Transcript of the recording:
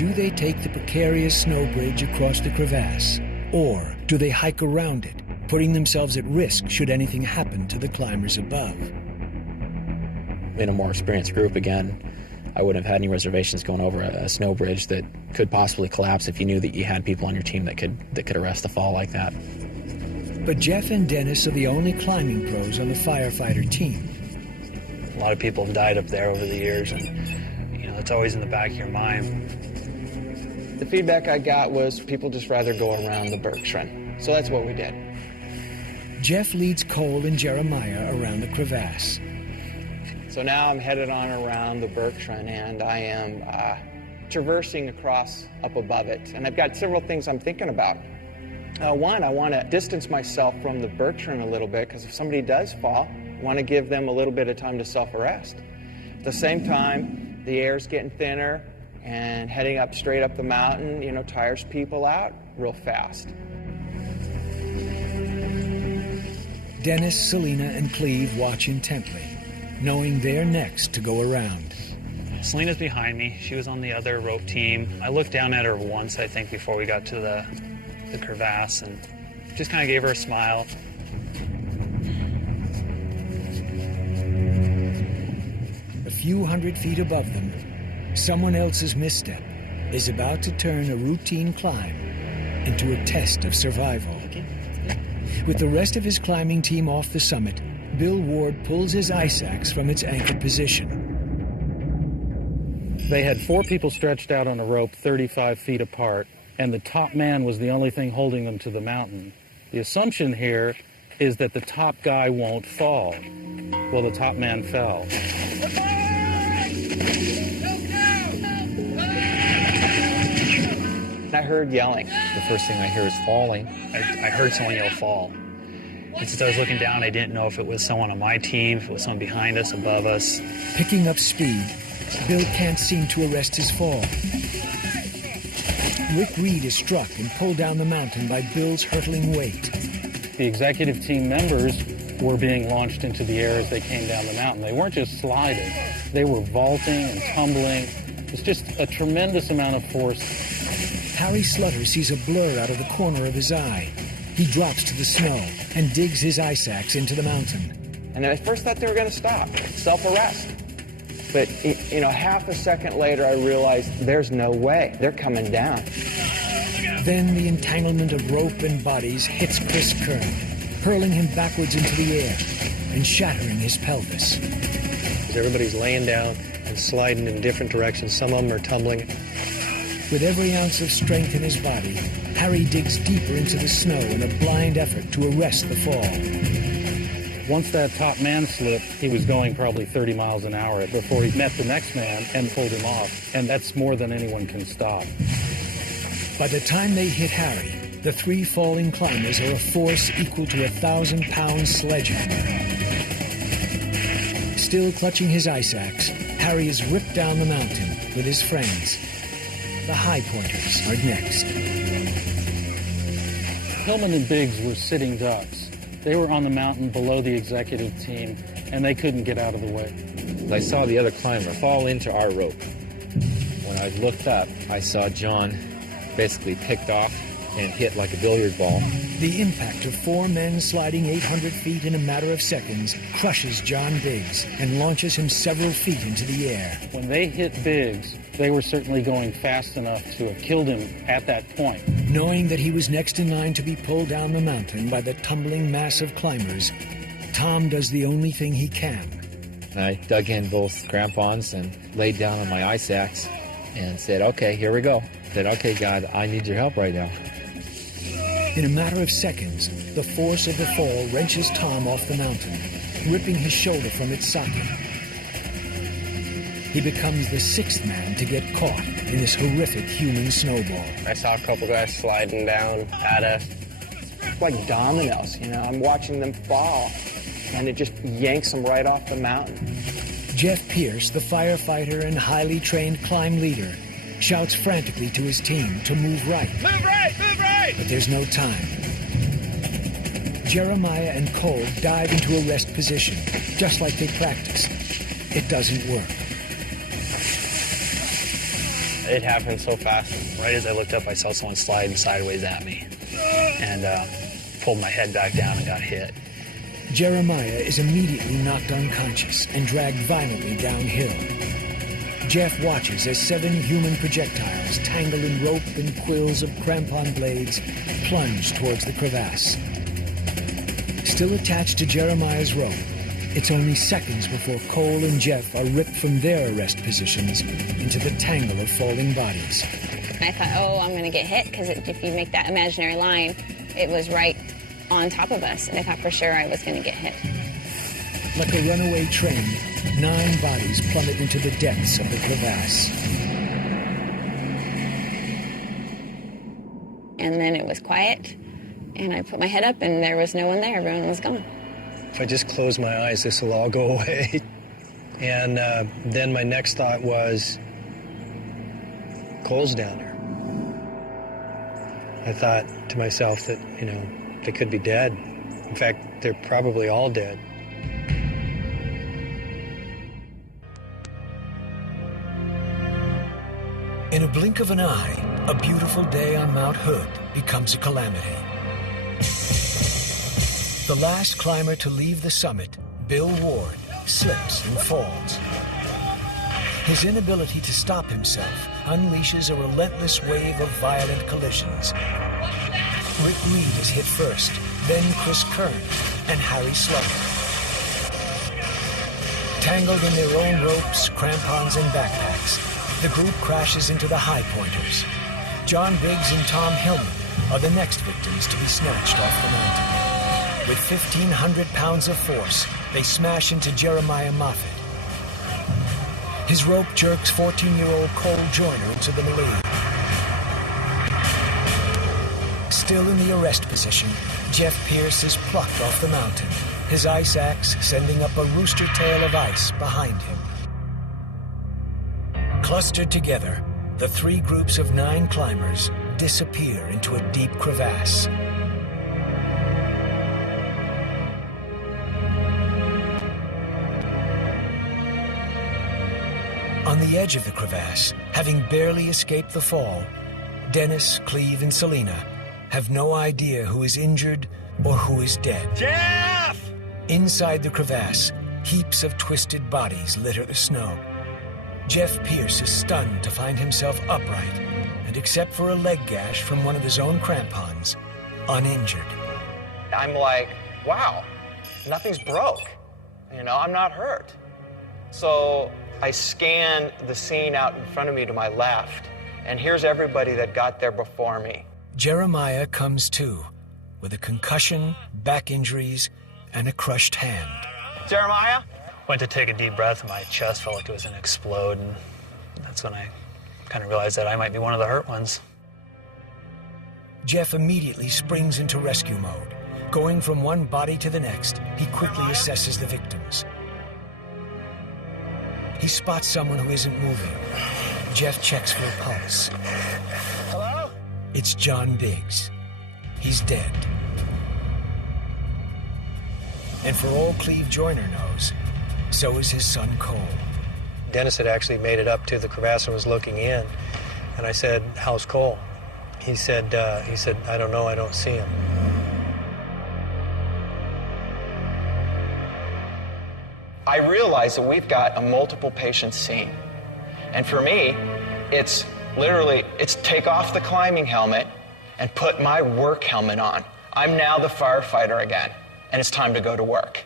do they take the precarious snow bridge across the crevasse? Or do they hike around it, putting themselves at risk should anything happen to the climbers above? In a more experienced group again, I wouldn't have had any reservations going over a snow bridge that could possibly collapse if you knew that you had people on your team that could arrest a fall like that. But Jeff and Dennis are the only climbing pros on the firefighter team. A lot of people have died up there over the years, and it's always in the back of your mind. The feedback I got was people just rather go around the Bergschrund, so that's what we did. Jeff leads Cole and Jeremiah around the crevasse. So now I'm headed on around the Bergschrund, and I am traversing across up above it. And I've got several things I'm thinking about. One, I want to distance myself from the Bergschrund a little bit, because if somebody does fall, I want to give them a little bit of time to self-arrest. At the same time, the air's getting thinner, and heading up straight up the mountain, tires people out real fast. Dennis, Selena, and Cleve watch intently, knowing they're next to go around. Selena's behind me. She was on the other rope team. I looked down at her once, I think, before we got to the crevasse, and just kind of gave her a smile. A few hundred feet above them, someone else's misstep is about to turn a routine climb into a test of survival. With the rest of his climbing team off the summit, Bill Ward pulls his ice axe from its anchored position. They had 4 people stretched out on a rope 35 feet apart, and the top man was the only thing holding them to the mountain. The assumption here is that the top guy won't fall. Well, the top man fell. I heard yelling. The first thing I hear is falling. I heard someone yell fall. And since I was looking down, I didn't know if it was someone on my team, if it was someone behind us, above us. Picking up speed, Bill can't seem to arrest his fall. Rick Reed is struck and pulled down the mountain by Bill's hurtling weight. The executive team members were being launched into the air as they came down the mountain. They weren't just sliding. They were vaulting and tumbling. It's just a tremendous amount of force. Harry Slutter sees a blur out of the corner of his eye. He drops to the snow and digs his ice axe into the mountain. And I first thought they were going to stop, self-arrest. But, half a second later, I realized there's no way. They're coming down. Then the entanglement of rope and bodies hits Chris Kern, hurling him backwards into the air and shattering his pelvis. Everybody's laying down and sliding in different directions. Some of them are tumbling. With every ounce of strength in his body, Harry digs deeper into the snow in a blind effort to arrest the fall. Once that top man slipped, he was going probably 30 miles an hour before he met the next man and pulled him off. And that's more than anyone can stop. By the time they hit Harry, the 3 falling climbers are a force equal to 1,000-pound sledgehammer. Still clutching his ice axe, Harry is ripped down the mountain with his friends. The High Pointers are next. Hillman and Biggs were sitting ducks. They were on the mountain below the executive team, and they couldn't get out of the way. I saw the other climber fall into our rope. When I looked up, I saw John basically picked off and hit like a billiard ball. The impact of 4 men sliding 800 feet in a matter of seconds crushes John Biggs and launches him several feet into the air. When they hit Biggs, they were certainly going fast enough to have killed him at that point. Knowing that he was next in line to be pulled down the mountain by the tumbling mass of climbers, Tom does the only thing he can. I dug in both crampons and laid down on my ice axe and said, okay, here we go. Said, okay, God, I need your help right now. In a matter of seconds, the force of the fall wrenches Tom off the mountain, ripping his shoulder from its socket. He becomes the 6th man to get caught in this horrific human snowball. I saw a couple guys sliding down at us. Like dominoes, I'm watching them fall, and it just yanks them right off the mountain. Jeff Pierce, the firefighter and highly trained climb leader, shouts frantically to his team to move right. Move right! Move right! But there's no time. Jeremiah and Cole dive into a rest position, just like they practiced. It doesn't work. It happened so fast. Right as I looked up, I saw someone sliding sideways at me and pulled my head back down and got hit. Jeremiah is immediately knocked unconscious and dragged violently downhill. Jeff watches as 7 human projectiles tangled in rope and quills of crampon blades plunge towards the crevasse. Still attached to Jeremiah's rope, it's only seconds before Cole and Jeff are ripped from their arrest positions into the tangle of falling bodies. I thought, oh, I'm going to get hit, because if you make that imaginary line, it was right on top of us, and I thought for sure I was going to get hit. Like a runaway train, 9 bodies plummet into the depths of the crevasse. And then it was quiet, and I put my head up, and there was no one there. Everyone was gone. If I just close my eyes, this will all go away. And then my next thought was, Cole's down there. I thought to myself that, they could be dead. In fact, they're probably all dead. In a blink of an eye, a beautiful day on Mount Hood becomes a calamity. The last climber to leave the summit, Bill Ward, slips and falls. His inability to stop himself unleashes a relentless wave of violent collisions. Rick Reed is hit first, then Chris Kern and Harry Slugger. Tangled in their own ropes, crampons, and backpacks, the group crashes into the high pointers. John Biggs and Tom Hillman are the next victims to be snatched off the mountain. With 1,500 pounds of force, they smash into Jeremiah Moffett. His rope jerks 14-year-old Cole Joyner into the melee. Still in the arrest position, Jeff Pierce is plucked off the mountain, his ice axe sending up a rooster tail of ice behind him. Clustered together, the 3 groups of 9 climbers disappear into a deep crevasse. On the edge of the crevasse, having barely escaped the fall, Dennis, Cleve, and Selena have no idea who is injured or who is dead. Jeff! Inside the crevasse, heaps of twisted bodies litter the snow. Jeff Pierce is stunned to find himself upright, and except for a leg gash from one of his own crampons, uninjured. I'm like, wow, nothing's broke. I'm not hurt. So I scan the scene out in front of me to my left, and here's everybody that got there before me. Jeremiah comes to, with a concussion, back injuries, and a crushed hand. Jeremiah? Went to take a deep breath, and my chest felt like it was going to explode, and that's when I kind of realized that I might be one of the hurt ones. Jeff immediately springs into rescue mode. Going from one body to the next, he quickly assesses the victims. He spots someone who isn't moving. Jeff checks for a pulse. Hello? It's John Biggs. He's dead. And for all Cleve Joyner knows, so is his son Cole. Dennis had actually made it up to the crevasse and was looking in. And I said, how's Cole? He said, I don't know, I don't see him. I realize that we've got a multiple patient scene. And for me, it's take off the climbing helmet and put my work helmet on. I'm now the firefighter again, and it's time to go to work.